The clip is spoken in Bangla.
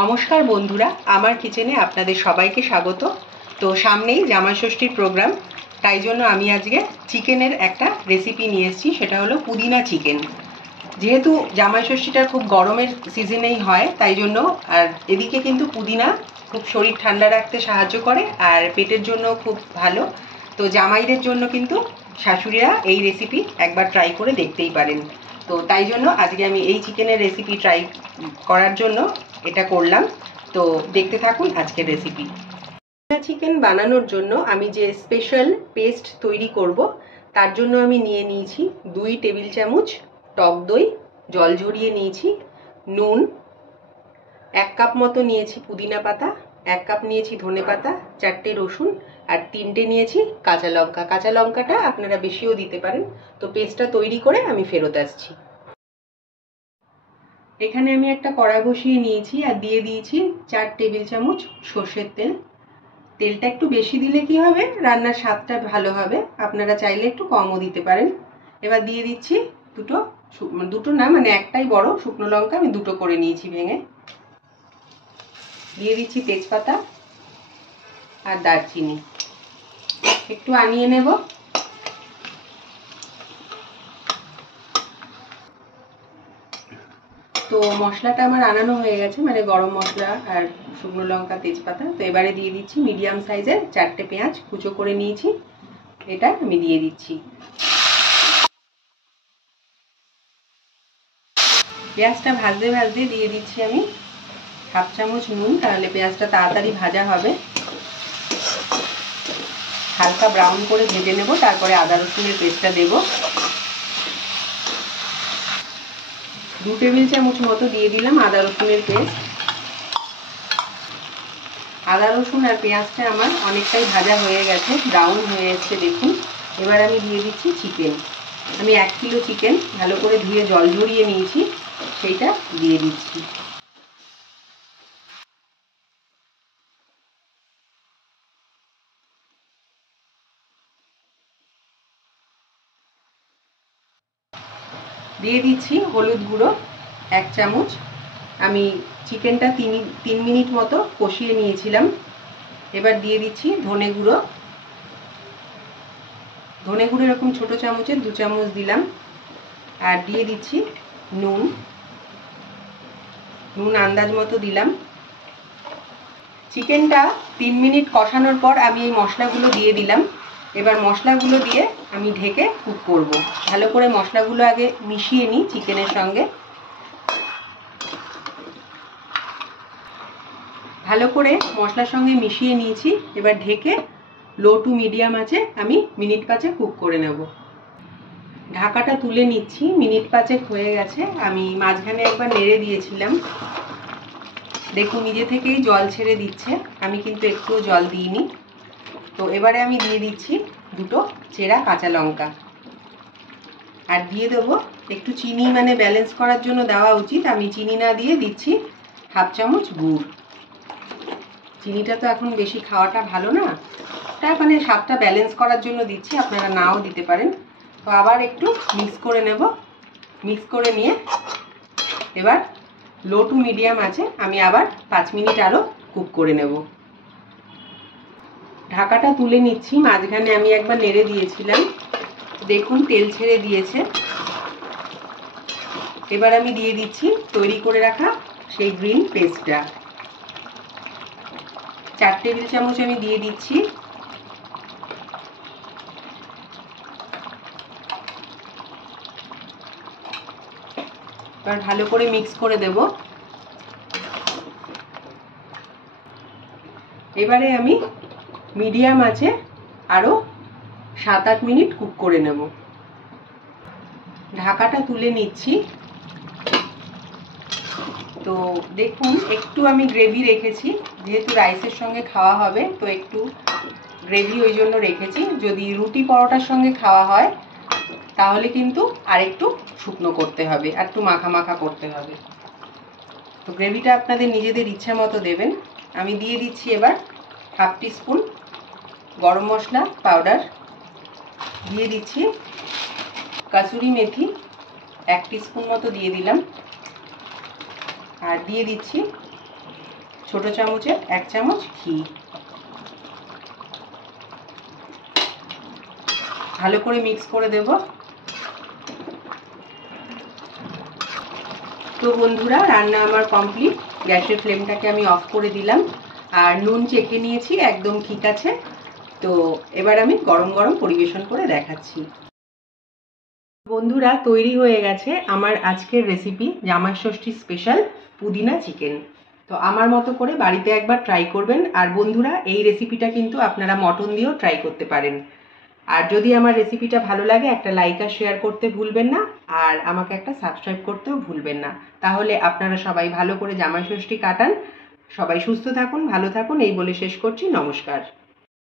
নমস্কার বন্ধুরা, আমার কিচেনে আপনাদের সবাইকে স্বাগত। তো সামনেই জামাই ষষ্ঠীর প্রোগ্রাম, তাই জন্য আমি আজকে চিকেনের একটা রেসিপি নিয়ে এসেছি। সেটা হলো পুদিনা চিকেন। যেহেতু জামাই ষষ্ঠীটা খুব গরমের সিজনেই হয়, তাই জন্য আর এদিকে কিন্তু পুদিনা খুব শরীর ঠান্ডা রাখতে সাহায্য করে আর পেটের জন্য খুব ভালো। তো জামাইদের জন্য কিন্তু শাশুড়িরা এই রেসিপি একবার ট্রাই করে দেখতেই পারেন। তো তাই জন্য আজকে আমি এই চিকেনের রেসিপি ট্রাই করার জন্য এটা করলাম। তো দেখতে থাকুন আজকের রেসিপি। চিকেন বানানোর জন্য আমি যে স্পেশাল পেস্ট তৈরি করব, তার জন্য আমি নিয়ে নিয়েছি 2 টেবিল চামচ টক দই, জল ঝরিয়ে নিয়েছি, নুন, 1 কাপ মতো নিয়েছি পুদিনা পাতা, 1 কাপ নিয়েছি ধনে পাতা, 4টে রসুন আর 3টে নিয়েছি কাঁচা লঙ্কা। কাঁচা লঙ্কাটা আপনারা বেশিও দিতে পারেন। তো পেস্টটা তৈরি করে আমি ফেরত আসছি। এখানে আমি একটা কড়া বসিয়ে নিয়েছি আর দিয়ে দিয়েছি 4 টেবিল চামচ সর্ষের তেল। তেলটা একটু বেশি দিলে কি হবে, রান্নার স্বাদটা ভালো হবে। আপনারা চাইলে একটু কমও দিতে পারেন। এবার দিয়ে দিচ্ছি দুটো না, মানে একটাই বড় শুকনো লঙ্কা আমি 2টো করে নিয়েছি ভেঙে। দিয়ে দিচ্ছি তেজপাতা আর দারচিনি, একটু আনিয়ে নেব। তো মশলাটা আমার আনানো হয়ে গেছে, মানে গরম মশলা আর শুকনো লঙ্কা তেজপাতা। তো এবারে দিয়ে দিচ্ছি মিডিয়াম সাইজের 4টে পেঁয়াজ কুচো করে নিয়েছি, এটা আমি দিয়ে দিচ্ছি। পেঁয়াজটা ভাজতে ভাজতে দিয়ে দিচ্ছি আমি 1/2 চামচ নুন, তাহলে পেঁয়াজটা তাড়াতাড়ি ভাজা হবে। হালকা ব্রাউন করে ভেজে নেব, তারপরে আদা রসুনের পেস্টটা দেব। 2 টেবিল চামচ মতো দিয়ে দিলাম আদা রসুনের পেস্ট। আদা রসুন আর পেঁয়াজটা আমার অনেকটাই ভাজা হয়ে গেছে, ব্রাউন হয়ে এসেছে দেখুন। এবার আমি দিয়ে দিচ্ছি চিকেন। আমি 1 কিলো চিকেন ভালো করে ধুয়ে জল ঝরিয়ে নিয়েছি, সেইটা দিয়ে দিচ্ছি। দিয়ে দিচ্ছি হলুদ গুঁড়ো 1 চামচ। আমি চিকেনটা 3 মিনিট মতো কষিয়ে নিয়েছিলাম। এবার দিয়ে দিচ্ছি ধনে গুঁড়ো। ধনে গুঁড়ো এরকম ছোট চামচের 2 চামচ দিলাম। আর দিয়ে দিচ্ছি নুন আন্দাজ মতো দিলাম। চিকেনটা 3 মিনিট কষানোর পর আমি এই মশলাগুলো দিয়ে দিলাম। এবার মশলাগুলো দিয়ে আমি ঢেকে কুক করব। ভালো করে মশলাগুলো আগে মিশিয়ে নিই চিকেনের সঙ্গে। ভালো করে মশলার সঙ্গে মিশিয়ে নিয়েছি। এবার ঢেকে লো টু মিডিয়াম আঁচে আমি মিনিট 5 কুক করে নেব। ঢাকাটা তুলে নিচ্ছি, মিনিট 5 হয়ে গেছে। আমি মাঝখানে একবার নেড়ে দিয়েছিলাম, দেখুন নিজে থেকেই জল ছেড়ে দিচ্ছে, আমি কিন্তু একটুও জল দিইনি। তো এবারে আমি দিয়ে দিচ্ছি 2টো চেরা কাঁচা লঙ্কা আর দিয়ে দেবো একটু চিনি, মানে ব্যালেন্স করার জন্য দেওয়া উচিত। আমি চিনি না দিয়ে দিচ্ছি 1/2 চামচ গুড়। চিনিটা তো এখন বেশি খাওয়াটা ভালো না, তার মানে স্বাদটা ব্যালেন্স করার জন্য দিচ্ছি, আপনারা নাও দিতে পারেন। তো আবার একটু মিক্স করে নেব। মিক্স করে নিয়ে এবার লো টু মিডিয়াম আছে আমি আবার 5 মিনিট আরও কুক করে নেব। ঢাকাটা তুলে নিচ্ছি, মাঝখানে আমি একবার নেড়ে দিয়েছিলাম, দেখুন তেল ছেড়ে দিয়েছে। এবার আমি দিয়ে দিচ্ছি তৈরি করে রাখা সেই গ্রিন পেস্টটা, 4 টেবিল চামচ আমি দিয়ে দিচ্ছি। এবার ভালো করে মিক্স করে দেব। এবারে আমি মিডিয়াম আছে আরও 7-8 মিনিট কুক করে নেব। ঢাকাটা তুলে নিচ্ছি। তো দেখুন একটু আমি গ্রেভি রেখেছি, যেহেতু রাইসের সঙ্গে খাওয়া হবে, তো একটু গ্রেভি ওই জন্য রেখেছি। যদি রুটি পরোটার সঙ্গে খাওয়া হয় তাহলে কিন্তু আরেকটু শুকনো করতে হবে, আর একটু মাখা মাখা করতে হবে। তো গ্রেভিটা আপনাদের নিজেদের ইচ্ছা মতো দেবেন। আমি দিয়ে দিচ্ছি এবার 1/2 টিস্পুন গরম মশলা পাউডার, দিয়ে দিচ্ছি কাসুরি মেথি 1 টিস্পুন মতো দিয়ে দিলাম, আর দিয়ে দিচ্ছি ছোট চামচের 1 চামচ ঘি। ভালো করে মিক্স করে দেব। তো বন্ধুরা, রান্না আমার কমপ্লিট। গ্যাসের ফ্লেমটাকে আমি অফ করে দিলাম, আর নুন চেখে নিয়েছি, একদম ঠিক আছে। তো এবার আমি গরম গরম পরিবেশন করে দেখাচ্ছি। বন্ধুরা, তৈরি হয়ে গেছে আমার আজকের রেসিপি, জামাই ষষ্ঠী স্পেশাল পুদিনা চিকেন। তো আমার মতো করে বাড়িতে একবার ট্রাই করবেন। আর বন্ধুরা, এই রেসিপিটা কিন্তু আপনারা মটন দিয়েও ট্রাই করতে পারেন। আর যদি আমার রেসিপিটা ভালো লাগে, একটা লাইক আর শেয়ার করতে ভুলবেন না, আর আমাকে একটা সাবস্ক্রাইব করতেও ভুলবেন না। তাহলে আপনারা সবাই ভালো করে জামাই ষষ্ঠী কাটান। সবাই সুস্থ থাকুন, ভালো থাকুন, এই বলে শেষ করছি। নমস্কার।